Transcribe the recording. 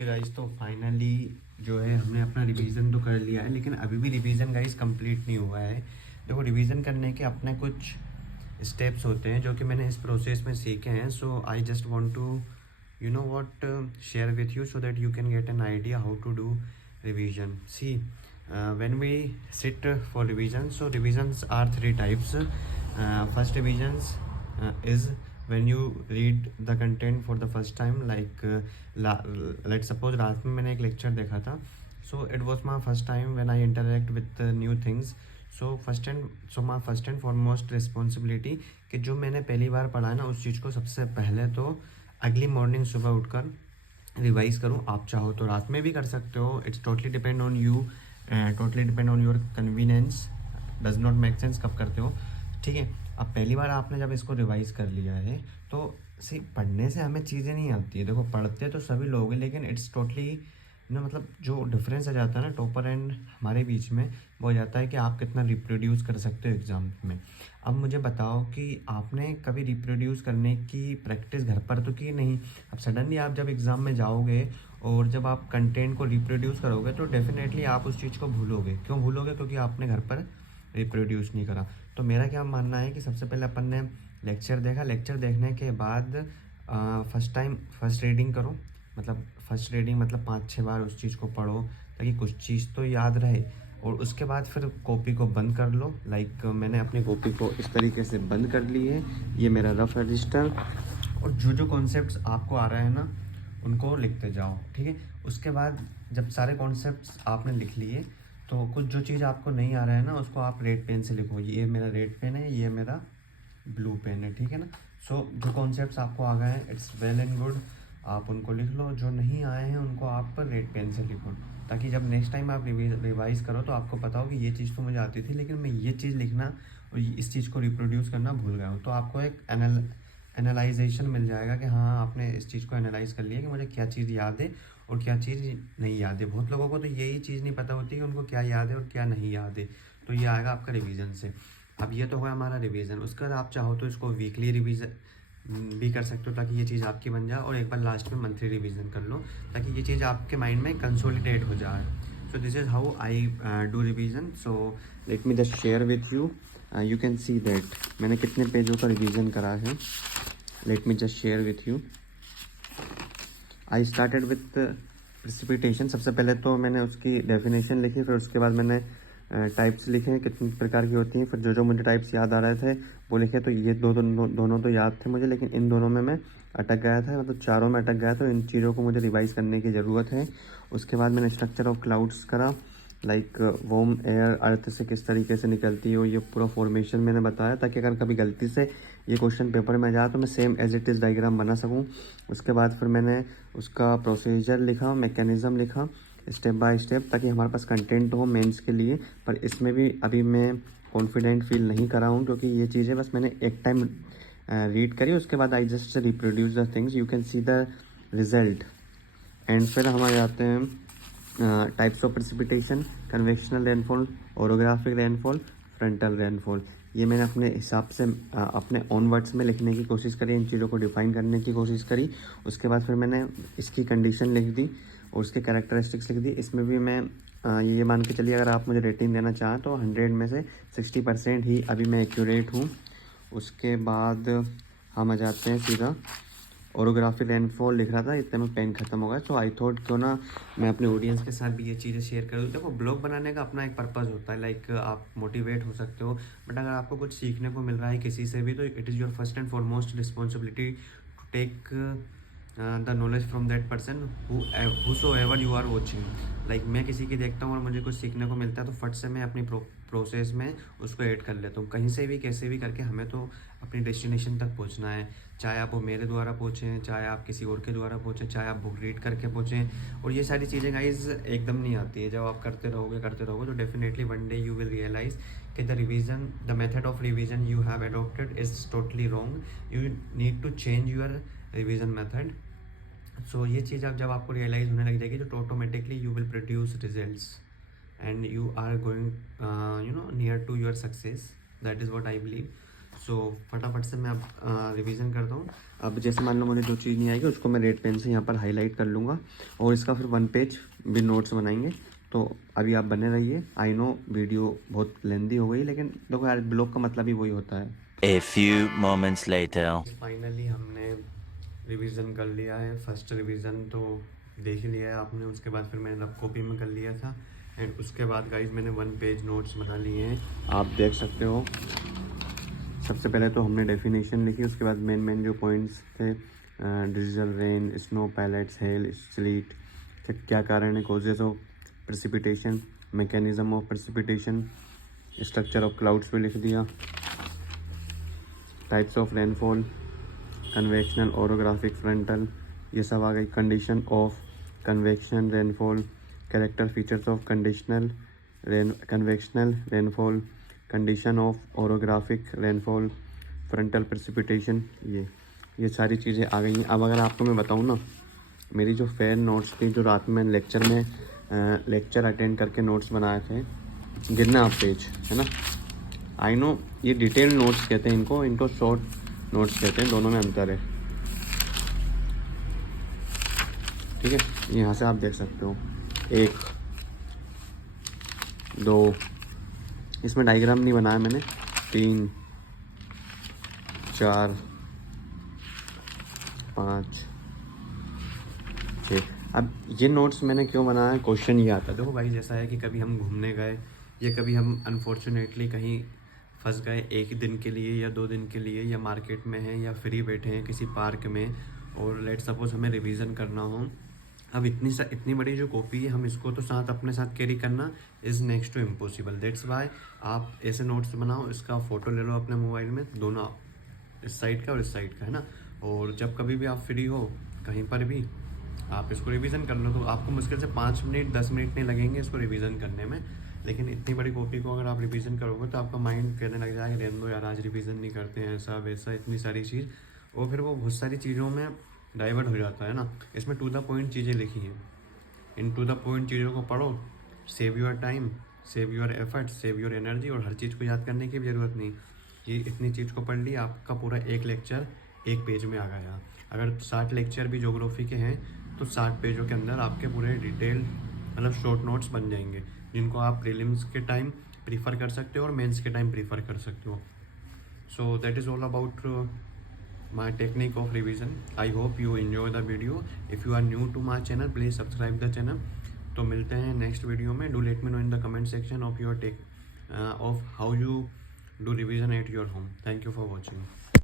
Guys तो finally जो है हमने अपना रिवीजन तो कर लिया है, लेकिन अभी भी रिवीजन गाइस कंप्लीट नहीं हुआ है। देखो, रिवीजन करने के अपने कुछ स्टेप्स होते हैं जो कि मैंने इस प्रोसेस में सीखे हैं। So I just want to you know what share with you so that you can get an idea how to do revision. See, when we sit for revision, so revisions are three types. First revisions is when you read the content for the first time, like let's suppose रात में मैंने एक lecture देखा था. So it was my first time when I interact with new things. So my first and foremost responsibility कि जो मैंने पहली बार पढ़ा है ना, उस चीज़ को सबसे पहले तो अगली मॉर्निंग सुबह उठकर रिवाइज करूँ। आप चाहो तो रात में भी कर सकते हो, it's totally depend on you, totally depend on your convenience. Does not make sense कब करते हो, ठीक है। अब पहली बार आपने जब इसको रिवाइज कर लिया है तो सी पढ़ने से हमें चीज़ें नहीं आती है। देखो, पढ़ते तो सभी लोग हैं, लेकिन इट्स टोटली ना, मतलब जो डिफरेंस आ जाता है ना टॉपर एंड हमारे बीच में, वो हो जाता है कि आप कितना रिप्रोड्यूस कर सकते हो एग्ज़ाम में। अब मुझे बताओ कि आपने कभी रिप्रोड्यूस करने की प्रैक्टिस घर पर तो की नहीं। अब सडनली आप जब एग्ज़ाम में जाओगे और जब आप कंटेंट को रिप्रोड्यूस करोगे तो डेफिनेटली आप उस चीज़ को भूलोगे। क्यों भूलोगे? क्योंकि आपने घर पर रिप्रोड्यूस नहीं करा। तो मेरा क्या मानना है कि सबसे पहले अपन ने लेक्चर देखा, लेक्चर देखने के बाद फर्स्ट रीडिंग करो। मतलब फर्स्ट रीडिंग मतलब 5-6 बार उस चीज़ को पढ़ो ताकि कुछ चीज़ तो याद रहे। और उसके बाद फिर कॉपी को बंद कर लो। लाइक मैंने अपनी कॉपी को इस तरीके से बंद कर ली है, ये मेरा रफ रजिस्टर। और जो जो कॉन्सेप्ट्स आपको आ रहे हैं ना, उनको लिखते जाओ, ठीक है। उसके बाद जब सारे कॉन्सेप्ट्स आपने लिख लिए तो कुछ जो चीज़ आपको नहीं आ रहा है ना, उसको आप रेड पेन से लिखो। ये मेरा रेड पेन है, ये मेरा ब्लू पेन है, ठीक है ना। सो जो कॉन्सेप्ट्स आपको आ गए हैं, इट्स वेल एंड गुड, आप उनको लिख लो। जो नहीं आए हैं उनको आप रेड पेन से लिखो, ताकि जब नेक्स्ट टाइम आप रिवाइज़ करो तो आपको पता हो कि ये चीज़ तो मुझे आती थी, लेकिन मैं ये चीज़ लिखना और इस चीज़ को रिप्रोड्यूस करना भूल गया हूँ। तो आपको एक एनालाइजेशन मिल जाएगा कि हाँ, आपने इस चीज़ को एनालाइज कर लिया कि मुझे क्या चीज़ याद है और क्या चीज़ नहीं याद है। बहुत लोगों को तो यही चीज़ नहीं पता होती कि उनको क्या याद है और क्या नहीं याद है। तो ये आएगा आपका रिवीजन से। अब ये तो हुआ हमारा रिवीजन। उसके बाद आप चाहो तो इसको वीकली रिवीजन भी कर सकते हो ताकि ये चीज़ आपकी बन जाए, और एक बार लास्ट में मंथली रिवीजन कर लो ताकि ये चीज़ आपके माइंड में कंसोलिडेट हो जाए। So this is how I do revision. So let me just share with you, you can see that मैंने कितने पेजों का रिवीजन करा है। Let me just share with you. I started with precipitation. सबसे पहले तो मैंने उसकी डेफिनेशन लिखी, फिर उसके बाद मैंने टाइप्स लिखे कितने प्रकार की होती हैं, फिर जो जो मुझे टाइप्स याद आ रहे थे वो लिखे। तो ये दोनों तो याद थे मुझे, लेकिन इन दोनों में मैं अटक गया था, मतलब चारों में अटक गया। तो इन चीज़ों को मुझे रिवाइज़ करने की ज़रूरत है। उसके बाद मैंने स्ट्रक्चर ऑफ क्लाउड्स करा, लाइक वोम एयर अर्थ से किस तरीके से निकलती है, और ये पूरा फॉर्मेशन मैंने बताया ताकि अगर कभी गलती से ये क्वेश्चन पेपर में जाए तो मैं same as it is diagram बना सकूं। उसके बाद फिर मैंने उसका प्रोसीजर लिखा, मैकेनिज़्म लिखा स्टेप बाय स्टेप, ताकि हमारे पास कंटेंट हो मेंस के लिए। पर इसमें भी अभी मैं कॉन्फिडेंट फील नहीं कर रहा हूँ, क्योंकि ये चीज़ें बस मैंने एक टाइम रीड करी, उसके बाद I just reproduce the things, you can see the result. And फिर हम आ जाते हैं types of precipitation, convectional rainfall, orographic rainfall, frontal rainfall. ये मैंने अपने हिसाब से अपने ओन वर्ड्स में लिखने की कोशिश करी, इन चीज़ों को डिफाइन करने की कोशिश करी। उसके बाद फिर मैंने इसकी कंडीशन लिख दी और उसके कैरेक्टरिस्टिक्स लिख दी। इसमें भी मैं ये मान के चलिए, अगर आप मुझे रेटिंग देना चाहें तो 100 में से 60% ही अभी मैं एक्यूरेट हूँ। उसके बाद हम आ जाते हैं सीधा ओरोग्राफी रेनफॉल लिख रहा था, इतने में पेन खत्म हो गया। सो आई थॉट क्यों ना मैं अपने ऑडियंस के साथ भी ये चीज़ें शेयर करूँ। देखो, ब्लॉग बनाने का अपना एक पर्पज़ होता है, लाइक आप मोटिवेट हो सकते हो, बट अगर आपको कुछ सीखने को मिल रहा है किसी से भी, तो it is your first and foremost responsibility to take the knowledge from that person whoever you are watching. Like मैं किसी की देखता हूँ और मुझे कुछ सीखने को मिलता है तो फट से मैं अपनी प्रोसेस में उसको ऐड कर लेता हूँ। कहीं से भी कैसे भी करके हमें तो अपनी डेस्टिनेशन तक पहुँचना है, चाहे आप वो मेरे द्वारा पहुँचें, चाहे आप किसी और के द्वारा पहुँचें, चाहे आप बुक रीड करके पहुँचें। और ये सारी चीज़ें गाइज एकदम नहीं आती है। जब आप करते रहोगे तो definitely one day you will realise कि the method of revision you have adopted is totally wrong. You need to change your revision method. So ये चीज़ अब जब आपको रियलाइज़ होने लग जाएगी तो automatically you will produce results and you are going near to your success. That is what I believe. So फटाफट से मैं अब रिवीजन करता हूँ। अब जैसे मान लो मुझे जो चीज़ नहीं आएगी उसको मैं रेड पेन से यहाँ पर हाईलाइट कर लूँगा और इसका फिर 1 पेज भी नोट्स बनाएंगे। तो अभी आप बने रहिए। आई नो वीडियो बहुत लेंदी हो गई, लेकिन देखो यार ब्लॉग का मतलब ही वही होता है। A few moments later. Finally हमने रिवीजन कर लिया है। फर्स्ट रिवीजन तो देख ही लिया है आपने, उसके बाद फिर मैंने रफ कॉपी में कर लिया था एंड उसके बाद गाइज मैंने 1 पेज नोट्स बना लिए हैं, आप देख सकते हो। सबसे पहले तो हमने डेफिनेशन लिखी, उसके बाद मेन जो पॉइंट्स थे, drizzle rain, snow pellets, hail, sleet, क्या कारण है, causes of precipitation, mechanism of precipitation, structure of clouds पे लिख दिया, types of rainfall, convectional, orographic, frontal, ये सब आ गई। Condition of convection rainfall, character features of conditional convectional rainfall, condition of orographic rainfall, frontal precipitation, ये सारी चीज़ें आ गई हैं। अब अगर आपको मैं बताऊँ ना, मेरी जो फेयर नोट्स थी, जो रात में लेक्चर अटेंड करके नोट्स बनाए थे, गिनना आप पेज, है ना। आई नो ये डिटेल नोट्स कहते हैं इनको शॉर्ट नोट्स कहते हैं, दोनों में अंतर है, ठीक है। यहाँ से आप देख सकते हो 1 2, इसमें डायग्राम नहीं बनाया मैंने, 3 4 5 6। अब ये नोट्स मैंने क्यों बनाया है, क्वेश्चन ये आता है। देखो भाई, जैसा है कि कभी हम घूमने गए या कभी हम अनफॉर्चुनेटली कहीं फंस गए 1 दिन के लिए या 2 दिन के लिए, या मार्केट में हैं या फ्री बैठे हैं किसी पार्क में, और लेट सपोज हमें रिवीजन करना हो। अब इतनी बड़ी जो कॉपी है, हम इसको तो अपने साथ कैरी करना is next to impossible. That's why आप ऐसे नोट्स बनाओ, इसका फ़ोटो ले लो अपने मोबाइल में, दोनों, इस साइड का और इस साइड का, है ना। और जब कभी भी आप फ्री हो कहीं पर भी, आप इसको रिवीजन कर लो, तो आपको मुश्किल से 5 मिनट 10 मिनट नहीं लगेंगे इसको रिवीजन करने में। लेकिन इतनी बड़ी कॉपी को अगर आप रिवीजन करोगे तो आपका माइंड कहने लग जाएगा, रहने दो यार, आज रिवीजन नहीं करते हैं, ऐसा वैसा, इतनी सारी चीज़, और फिर वो बहुत सारी चीज़ों में डाइवर्ट हो जाता है ना। इसमें टू द पॉइंट चीज़ें लिखी हैं, इन टू द पॉइंट चीज़ों को पढ़ो, save your time, save your effort, save your energy, और हर चीज़ को याद करने की भी ज़रूरत नहीं। ये इतनी चीज़ को पढ़ लिया, आपका पूरा एक लेक्चर 1 पेज में आ गया। अगर 60 लेक्चर भी ज्योग्राफी के हैं तो 60 पेजों के अंदर आपके पूरे डिटेल मतलब शॉर्ट नोट्स बन जाएंगे, जिनको आप प्रीलिम्स के टाइम प्रीफर कर सकते हो और मेंस के टाइम प्रीफर कर सकते हो। So that is all about my technique of revision. I hope you enjoy the video. If you are new to my channel, please subscribe the channel. तो मिलते हैं नेक्स्ट वीडियो में। Do let me know in the comment section of your take of how you do revision at your home. Thank you for watching.